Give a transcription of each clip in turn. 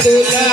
करुणा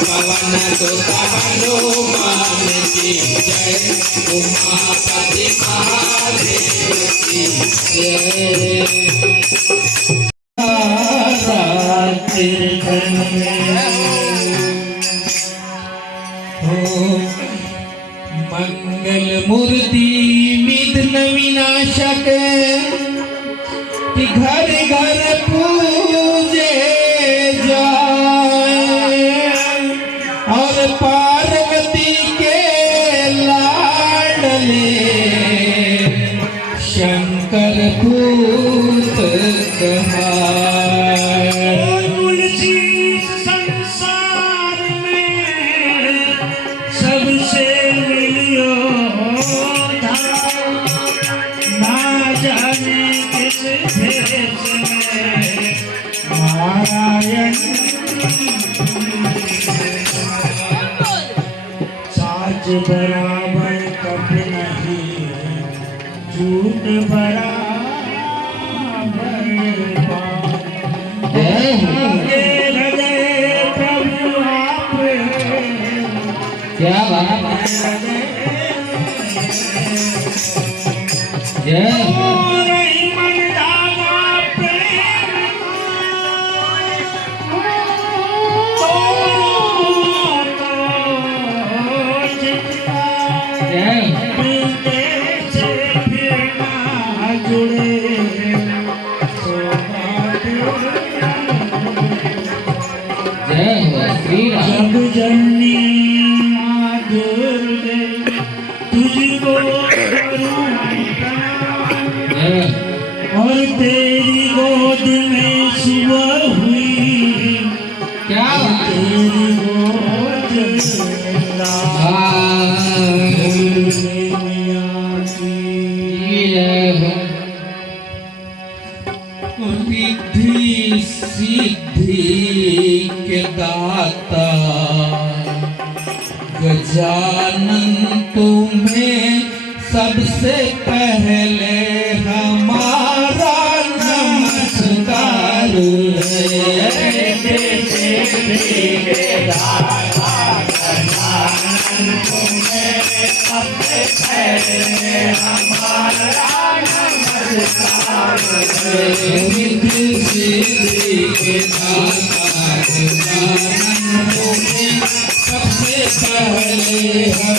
पवन तो हनुमान की जय, उमापति महादेव की जय। मंगल मूर्ति विघ्न विनाशक, कि घर घर पूजे जाए, और पार्वती के लाडले शंकर भूत कहाए। तुलसी संसार में सबसे मिलियो था, ना जाने किस भेष में नारायण। साच बराबर कप नहीं, झूठ बराबर पाप। हृदय प्रभु आप, क्या बात है, जय हो। जग जननी माँ दुर्गे, तुझको करूं प्रणाम, और तेरी गोद में सुबह हुई, क्या तेरी गोद रिद्धि सिद्धि के दाता गजानन, तुम्हें सबसे पहले हमारा नमस्कार सबसे पहले हमारा नमस्कार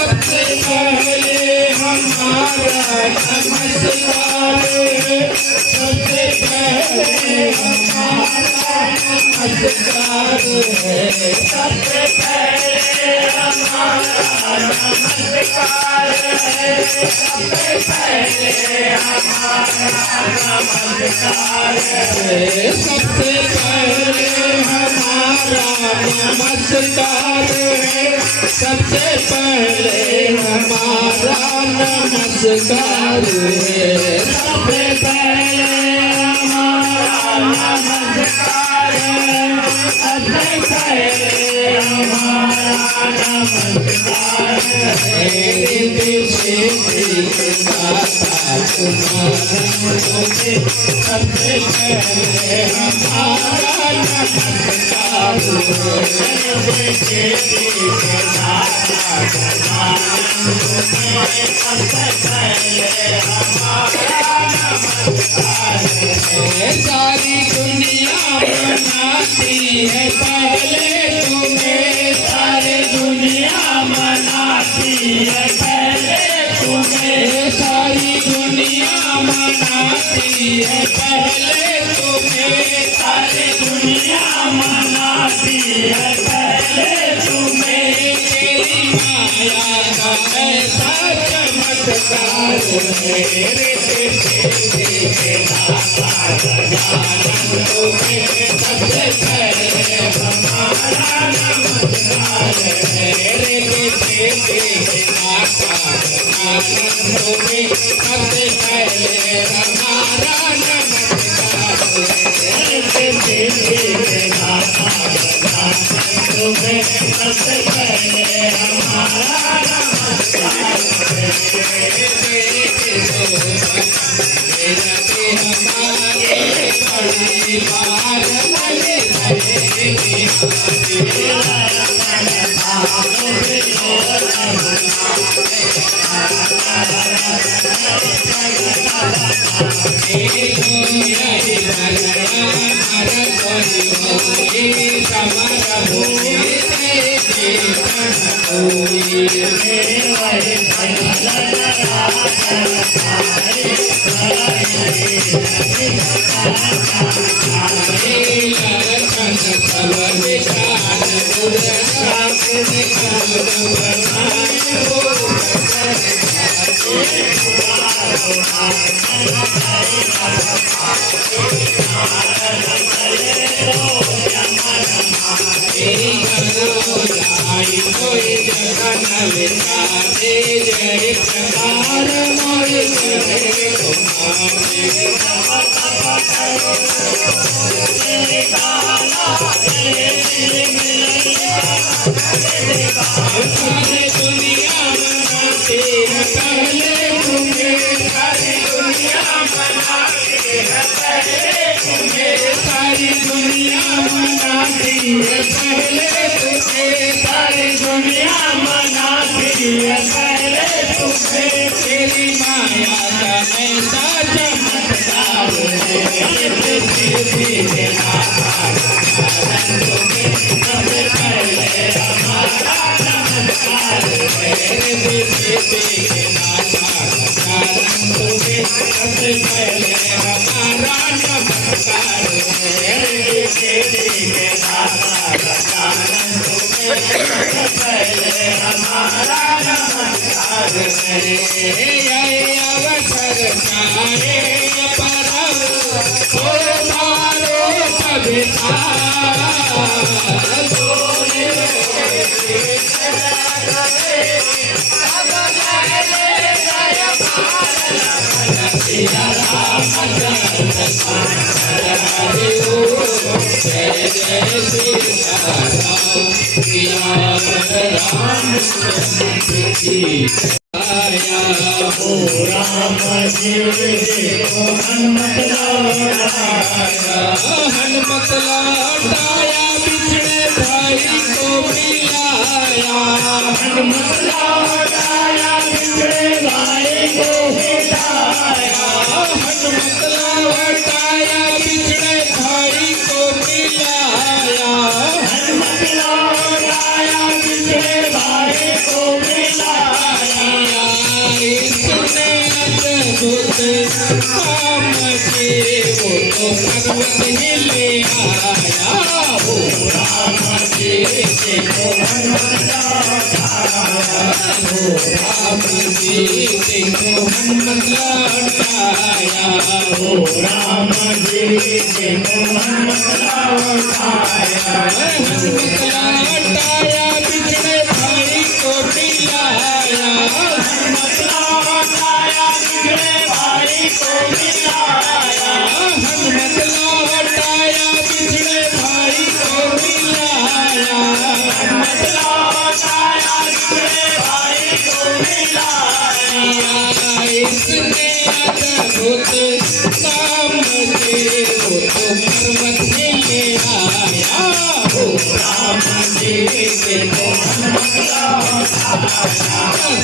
सबसे पहले हमारा नमस्कार, सबसे पहले हमारा नमस्कार है, सबसे पहले हमारा नमस्कार है, सबसे पहले हमारा नमस्कार है, सबसे पहले हमारा नमस्कार है, सबसे पहले हमारा नमस्कार है, सबसे पहले हमारा नमस्कार है, सबसे पहले हमारा नमस्कार है। रिद्धि सिद्धि के दाता तुम्हारे, सबसे पहले हमारा नमस्कार है। रिद्धि सिद्धि के दाता तुम्हारे, सबसे पहले हमारा नमस्कार है। सारी दुनिया मनाती है पहले तुम्हें, सारी दुनिया मनाती है पहले तुम्हें सारी दुनिया मनाती है पहले तुम्हें सारी दुनिया मनाती है पहले तुम्हें तेरी माया का ऐसा चमत्कार है रे तेरे दाता गजानन तुम्हें सबसे पहले हमारा नमस्कार है रे तेरे दाता गजानन तुम्हें सबसे पहले हमारा नमस्कार तुम्हें सबसे पहले हमारा जय प्रकार मोय सारी दुनिया मनाते हैं पहले तुम्हें सारी दुनिया मनाते हैं पहले तुम्हें सारी दुनिया मनाती है पहले तुम्हें सारी दुनिया मनाती है पहले तुम्हें तेरी माया का ऐसा चमत्कार है तेरे सबसे पहले हमारा नमस्कार है सबसे पहले हमारा नमस्कार पहले हमारा नमस्कार अवसर चाहे परम हो मारो कविता हनुमत लौटाया बिछड़े भाई को मिलाया हनुमत लौटाया बिछड़े भाई को मिलाया हनुमत लौटाया बिछड़े भाई को मिलाया हनुमत लौटाया बिछड़े भाई को मिलाया इसने अद्भुत काम किए वो तो पर्वत ही ले आया हो राम जी देखो हनुमत लौटाया हो राम जी देखो हनुमत लौटाया हो राम जी देखो हनुमत लौटाया हनुमत लौटाया बिछड़े भाई को मिलाया हनुमत लौटाया बिछड़े भाई को मिलाया हनुमत लौटाया बिछड़े भाई को मिलाया हनुमत लौटाया बिछड़े भाई को मिलाया इसने अद्भुत काम किए वो तो पर्वत ही ले आया हो राम जी देखो हनुमत लौटाया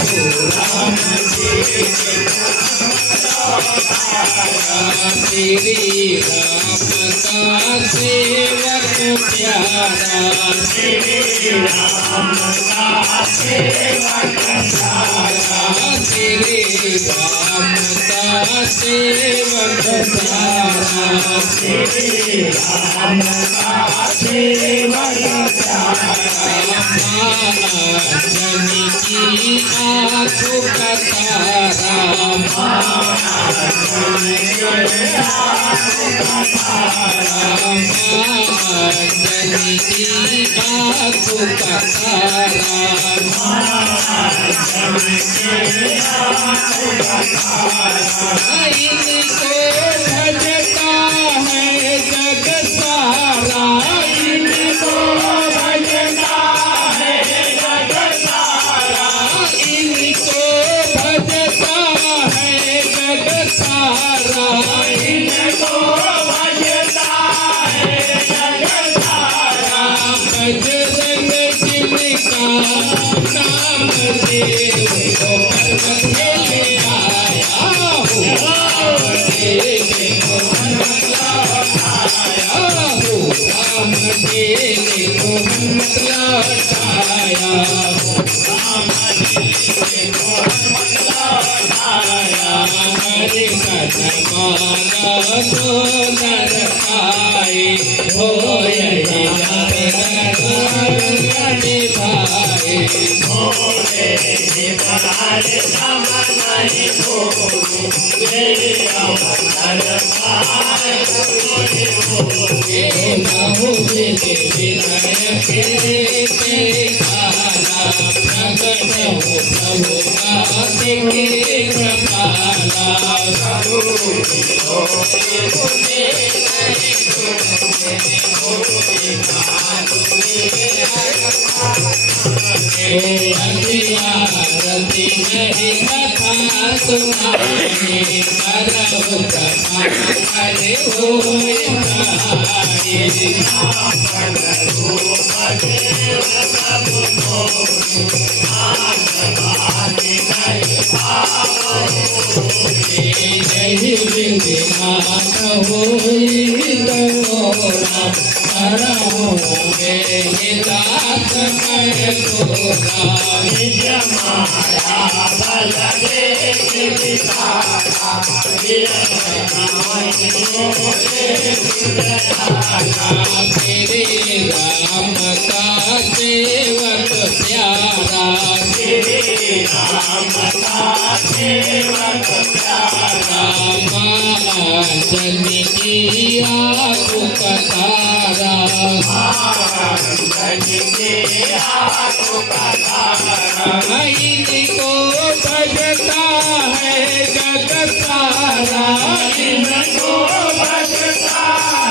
हो राम राम जी देखो हनुमत श्री राम का सेवक प्यारा श्री राम का सेवक प्यारा श्री राम का सेवक प्यारा श्री राम का सेवक प्यारा जनी की आँखों का तारा जनी की आँखों का तारा इनको भजता है जग सारा इनको भजता है जग सारा इनको भजता है जग सारा इनको भजता है जग सारा बजरंग जिनका नाम देव को पर्वत ले आया हो देव को पर्वत लौटाया हो राम देव को पर्वत लौटाया हो राम देव को पर्वत लौटाया हरे कदमाना तो नर पाए हो यही गणे भाई भोले निवार समनाई हो तेरे अवतार पाए बाहुबली विनायक ते काला प्रगट हो प्रभु कार्तिके कृपाला रति नहीं कथा सुनाई करहु कथा करे हो जय विधिनाथ होई गौरा करहु वेदात मैं गोरा माया बल श्री राम का सेवक प्यारा श्री राम का सेवक प्यारा जनी की आँखों का तारा इनको भजता है जग सारा इनको भजता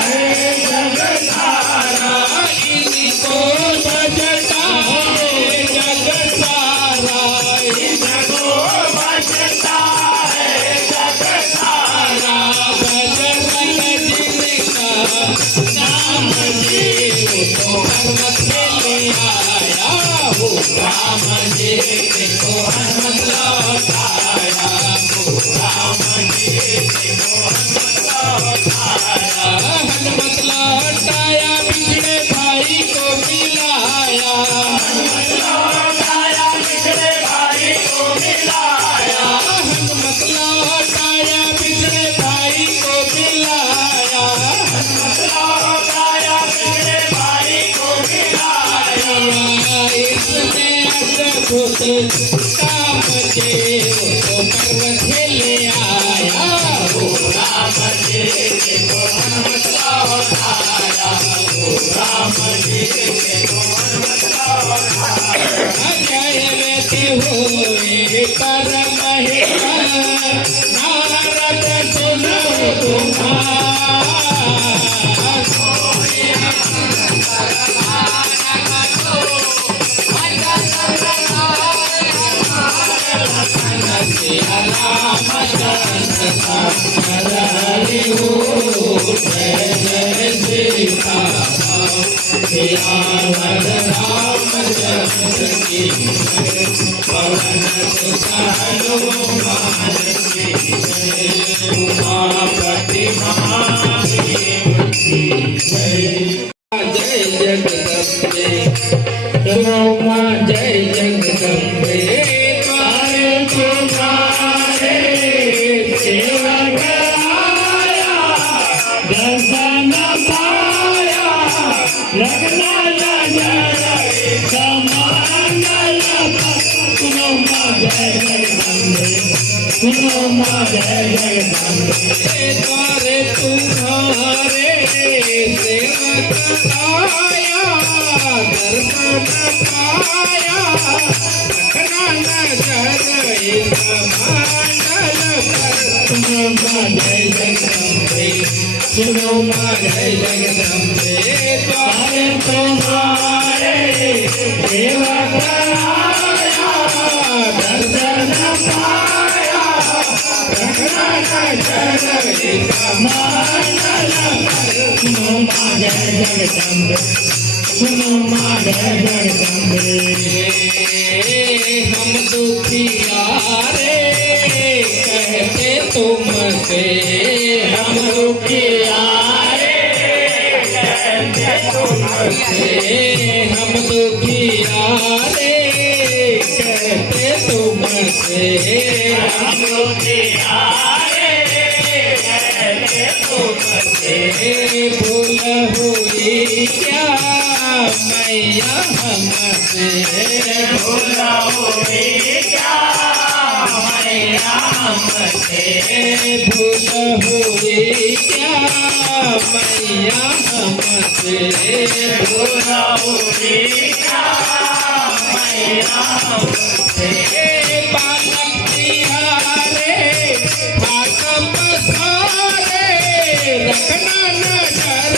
है जग सारा इनको भजता है जग सारा इनको भजता है जग सारा बजरंग जिनका नाम देव को पर्वत ले आया हो राम देव को पर्वत लौटाया हो राम देव को पर्वत लौटाया हनुमत लौटाया बिछड़े भाई को मिलाया हनुमत लौटाया बिछड़े भाई को मिलाया हनुमत लौटाया बिछड़े भाई को मिलाया हनुमत लौटाया बिछड़े भाई को मिलाया इसने अद्भुत काम देव को पर्वत ले आया हो राम देव को हनुमत लौटाया राम देव को हनुमत लौटाया जय व्यति हुए परम हिता नारद सुनो राम उमापति महादेव की जय जगदम्बे सुनो मां जय जगदम्बे तारे तुम्हारे सेवक आया दर्शन पाया लगना नजर कमंगल सुनो मां जय जगदम्बे सुनो मां जय जगदम्बे तारे तुम्हारे सेवक आया दर्शन पाया रखना नजर इस मंडल पर सुनो मां जय जगदम्बे सुनो मां जय जगदम्बे तारे तुम्हारे सेवक आया दर्शन पाया रखना नजर इस मंगल सुनो मां जय जगदम्बे सुनो मां जय जगदम्बे हम दुखियारे कहते तुमसे हम दुखियारे कहते तुमसे हम दुखियारे कहते तुमसे हम दुखियारे कहते तुमसे भूल हुई क्या मैया हमसे भूल हुई क्या मैया हमसे भूल हुई क्या मैया हमसे भूल हुई क्या मैया हमसे बालक तिहारे हाथ पसारे रखना नजर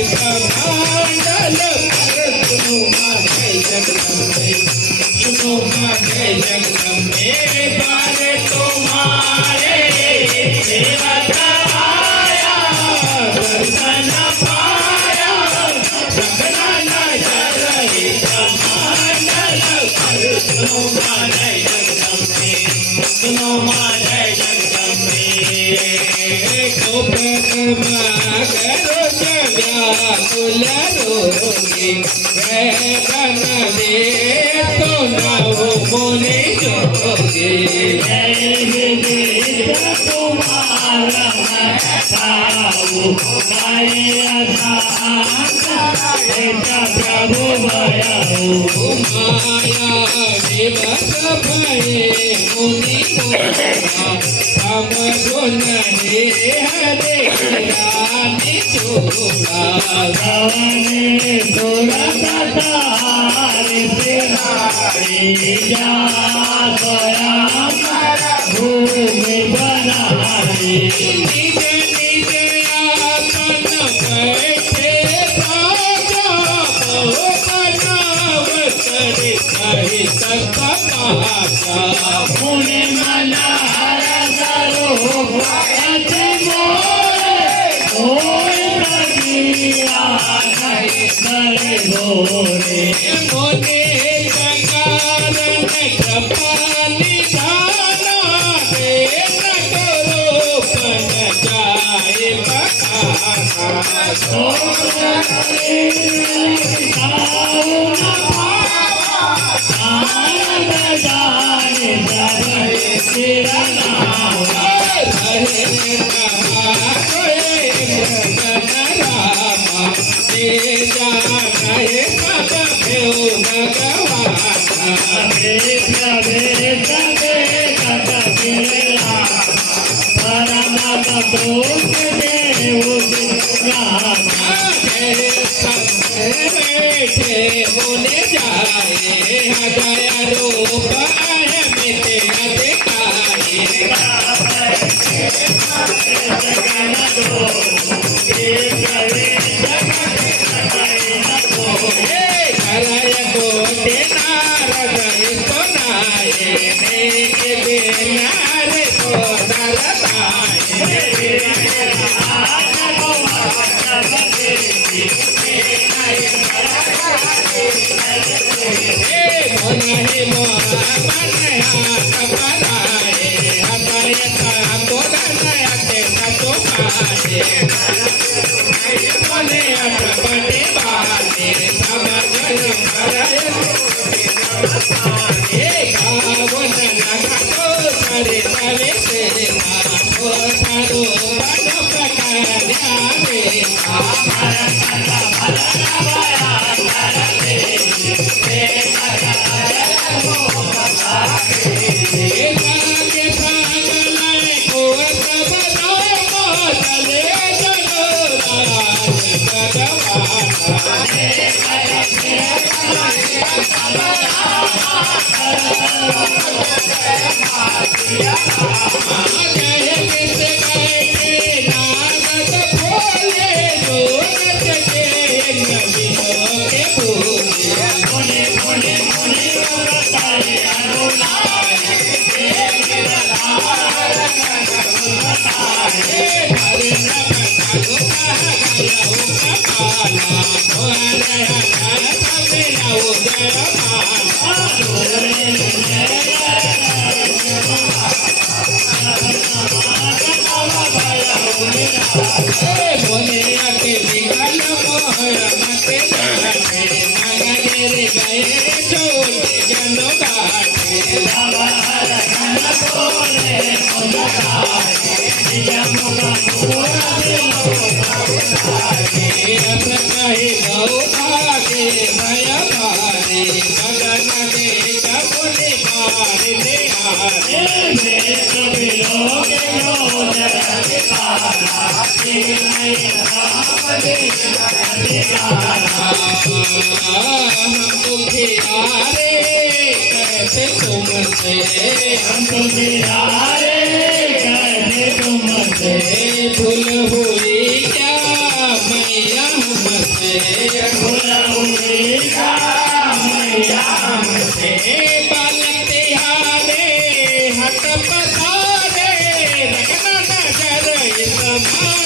इस मंडल पर सुनो मां जय जगदम्बे सुनो मां जय जगदम्बे तारे तुम्हारे सेवक आया दर्शन पाया रखना नजर इस मंडल पर सुनो मां जय जगदम्बे सुनो मां जय जगदम्बे गोपक मगरो व्याकुल रोगी बन दे तो नाओ मोने जोगे जय विदित तुम्हारा खाओ गाये अधान बेटा प्रभु भयाओ माया विवश भये मुनि मोहा हम गुण हरे रानी चोड़ा गाने थोड़ा तारे बिहारी जा गया भूमि बनाई निज निज आपन बैठे राजा बहु बनाव करे कहे तक महाजा मुनि मना हरो भगत मोरे कोई नदिया नहीं करे गोरे मोने कंगारन कपाली धाना दे नटरोपन जाए बखाना बोले जाए हजाया रूप है मिटे दिखाए हराय को नारद इसको नाये के नारे को तो मारे बोले अटपटे बाले समझ मराए गावन लगा तो करे करे से ओ थारो बन पकाया रे हमारा कला भला बाया करते से कला को बता के भागे भागलाए को सब राम चले चलो राज करवाता रे करते भूल हुई क्या मैया हमसे भूल हुई क्या मैया हमसे बालक तिहारे हट पसारे रखना नजर इस मानल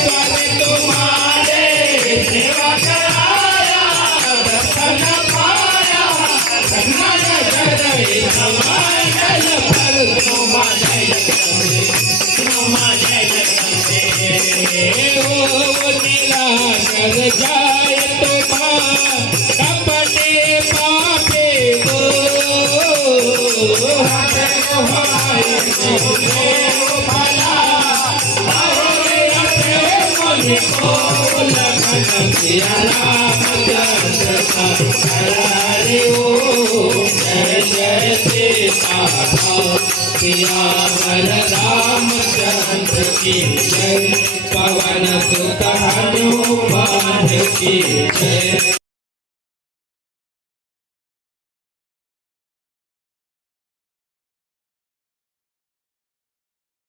द्वारे तुम्हारे सेवा कराया दर्शन पाया रखना नजर इस मानल पर ओ निराशर जाए तो कपड़े पापे दो जय सीता रामचंद्र की जय पवन सुत हनुमान की जय।